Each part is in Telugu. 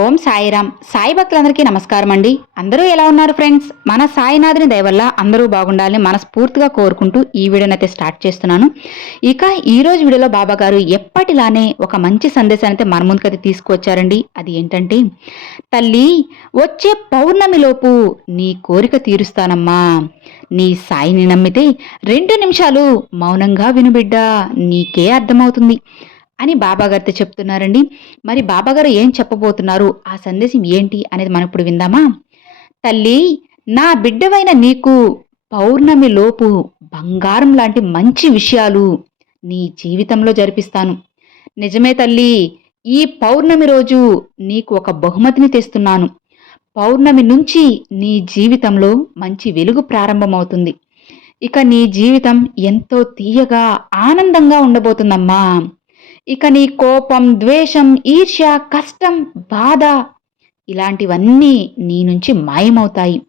ఓం సాయిరామ్. సాయి భక్తులందరికీ నమస్కారం అండి అందరూ ఎలా ఉన్నారు ఫ్రెండ్స్? మన సాయినాథుని దయవల్ల అందరూ బాగుండాలని మనస్ఫూర్తిగా కోరుకుంటూ ఈ వీడియోని అయితే స్టార్ట్ చేస్తున్నాను. ఇక ఈ రోజు వీడియోలో బాబా గారు ఎప్పటిలానే ఒక మంచి సందేశాన్ని అయితే మన ముందుకైతే తీసుకువచ్చారండి. అది ఏంటంటే తల్లి వచ్చే పౌర్ణమిలోపు నీ కోరిక తీరుస్తానమ్మా. నీ సాయిని నమ్మితే రెండు నిమిషాలు మౌనంగా వినుబిడ్డా నీకే అర్థమవుతుంది. అని బాబాగారితో చెప్తున్నారండి. మరి బాబాగారు ఏం చెప్పబోతున్నారు? ఆ సందేశం ఏంటి అనేది మనం ఇప్పుడు విందామా? తల్లి నా బిడ్డవైన నీకు పౌర్ణమి లోపు బంగారం లాంటి మంచి విషయాలు నీ జీవితంలో జరిపిస్తాను. నిజమే తల్లి ఈ పౌర్ణమి రోజు నీకు ఒక బహుమతిని తెస్తున్నాను. పౌర్ణమి నుంచి నీ జీవితంలో మంచి వెలుగు ప్రారంభమవుతుంది. ఇక నీ జీవితం ఎంతో తీయగా ఆనందంగా ఉండబోతుందమ్మా. ఇక నీ కోపం ద్వేషం ఈర్ష్య కష్టం బాధ ఇలాంటివన్నీ నీ నుంచి మాయమవుతాయి.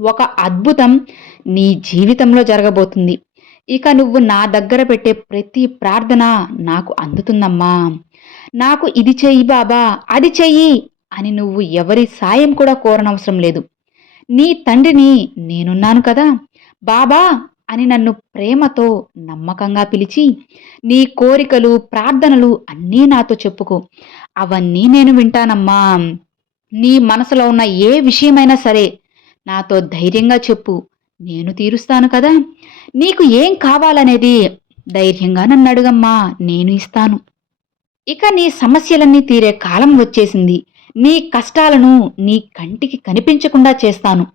ఒక అద్భుతం నీ జీవితంలో జరగబోతుంది. ఇక నువ్వు నా దగ్గర పెట్టే ప్రతి ప్రార్థన నాకు అందుతుందమ్మా. నాకు ఇది చెయ్యి బాబా అది చెయ్యి అని నువ్వు ఎవరి సాయం కూడా కోరనవసరం లేదు. నీ తండ్రిని నేనున్నాను కదా. బాబా అని నన్ను ప్రేమతో నమ్మకంగా పిలిచి నీ కోరికలు ప్రార్థనలు అన్నీ నాతో చెప్పుకో. అవన్నీ నేను వింటానమ్మా. నీ మనసులో ఉన్న ఏ విషయమైనా సరే నాతో ధైర్యంగా చెప్పు. నేను తీరుస్తాను కదా. నీకు ఏం కావాలనేది ధైర్యంగా నన్ను అడుగమ్మా. నేను ఇస్తాను. ఇక నీ సమస్యలన్నీ తీరే కాలం వచ్చేసింది. నీ కష్టాలను నీ కంటికి కనిపించకుండా చేస్తాను.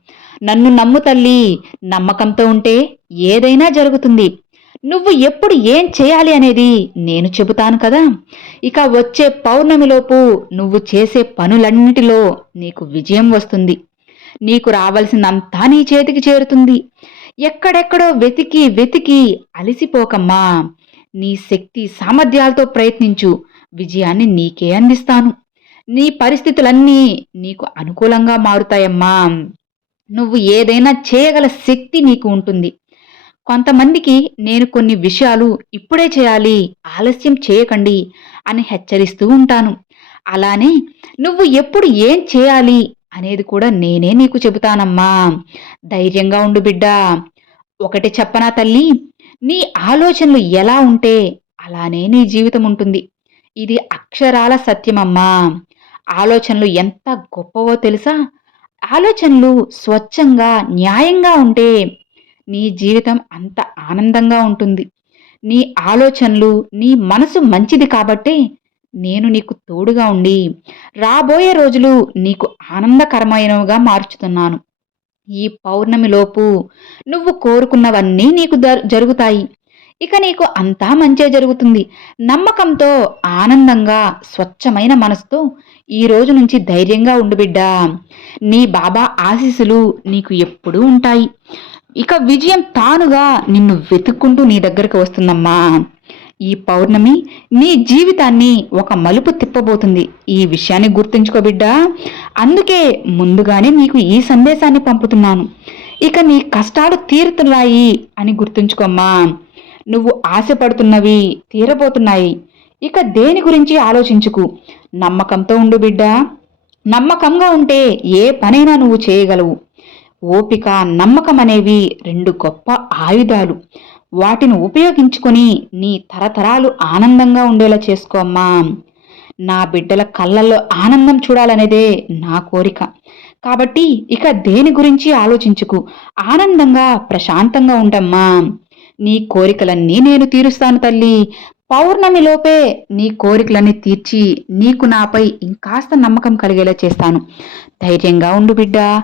నన్ను నమ్ము తల్లి. నమ్మకంతో ఉంటే ఏదైనా జరుగుతుంది. నువ్వు ఎప్పుడు ఏం చేయాలి అనేది నేను చెబుతాను కదా. ఇక వచ్చే పౌర్ణమిలోపు నువ్వు చేసే పనులన్నిటిలో నీకు విజయం వస్తుంది. నీకు రావలసినంతా నీ చేతికి చేరుతుంది. ఎక్కడెక్కడో వెతికి వెతికి అలసిపోకమ్మా. నీ శక్తి సామర్థ్యాలతో ప్రయత్నించు. విజయాన్ని నీకే అందిస్తాను. నీ పరిస్థితులన్నీ నీకు అనుకూలంగా మారుతాయమ్మా. నువ్వు ఏదైనా చేయగల శక్తి నీకు ఉంటుంది. కొంతమందికి నేను కొన్ని విషయాలు ఇప్పుడే చేయాలి ఆలస్యం చేయకండి అని హెచ్చరిస్తూ ఉంటాను. అలానే నువ్వు ఎప్పుడు ఏం చేయాలి అనేది కూడా నేనే నీకు చెబుతానమ్మా. ధైర్యంగా ఉండు బిడ్డా. ఒకటి చెప్పనా తల్లి? నీ ఆలోచనలు ఎలా ఉంటే అలానే నీ జీవితం ఉంటుంది. ఇది అక్షరాల సత్యమమ్మా. ఆలోచనలు ఎంత గొప్పవో తెలుసా? ఆలోచనలు స్వచ్ఛంగా న్యాయంగా ఉంటే నీ జీవితం అంత ఆనందంగా ఉంటుంది. నీ ఆలోచనలు నీ మనసు మంచిది కాబట్టే నేను నీకు తోడుగా ఉండి రాబోయే రోజులు నీకు ఆనందకరమైనవిగా మార్చుతున్నాను. ఈ పౌర్ణమిలోపు నువ్వు కోరుకున్నవన్నీ నీకు జరుగుతాయి. ఇక నీకు అంతా మంచే జరుగుతుంది. నమ్మకంతో ఆనందంగా స్వచ్ఛమైన మనసుతో ఈ రోజు నుంచి ధైర్యంగా ఉండు బిడ్డా. నీ బాబా ఆశీస్సులు నీకు ఎప్పుడూ ఉంటాయి. ఇక విజయం తానుగా నిన్ను వెతుక్కుంటూ నీ దగ్గరకు వస్తుందమ్మా. ఈ పౌర్ణమి నీ జీవితాన్ని ఒక మలుపు తిప్పబోతుంది. ఈ విషయాన్ని గుర్తుంచుకో బిడ్డా. అందుకే ముందుగానే నీకు ఈ సందేశాన్ని పంపుతున్నాను. ఇక నీ కష్టాలు తీరుతున్నాయి అని గుర్తుంచుకోమ్మా. నువ్వు ఆశపడుతున్నవి తీరబోతున్నాయి. ఇక దేని గురించి ఆలోచించుకు? నమ్మకంతో ఉండు బిడ్డా. నమ్మకంగా ఉంటే ఏ పనైనా నువ్వు చేయగలవు. ఓపిక నమ్మకం అనేవి రెండు గొప్ప ఆయుధాలు. వాటిని ఉపయోగించుకొని నీ తరతరాలు ఆనందంగా ఉండేలా చేసుకోమ్మా నా బిడ్డల కళ్ళల్లో ఆనందం చూడాలనేదే నా కోరిక. కాబట్టి ఇక దేని గురించి ఆలోచించుకు? ఆనందంగా ప్రశాంతంగా ఉండమ్మా. నీ కోరికలన్నీ నేను తీరుస్తాను తల్లి. పౌర్ణమిలోపే నీ కోరికలన్నీ తీర్చి నీకు నాపై ఇంకాస్త నమ్మకం కలిగేలా చేస్తాను. ధైర్యంగా ఉండు బిడ్డా.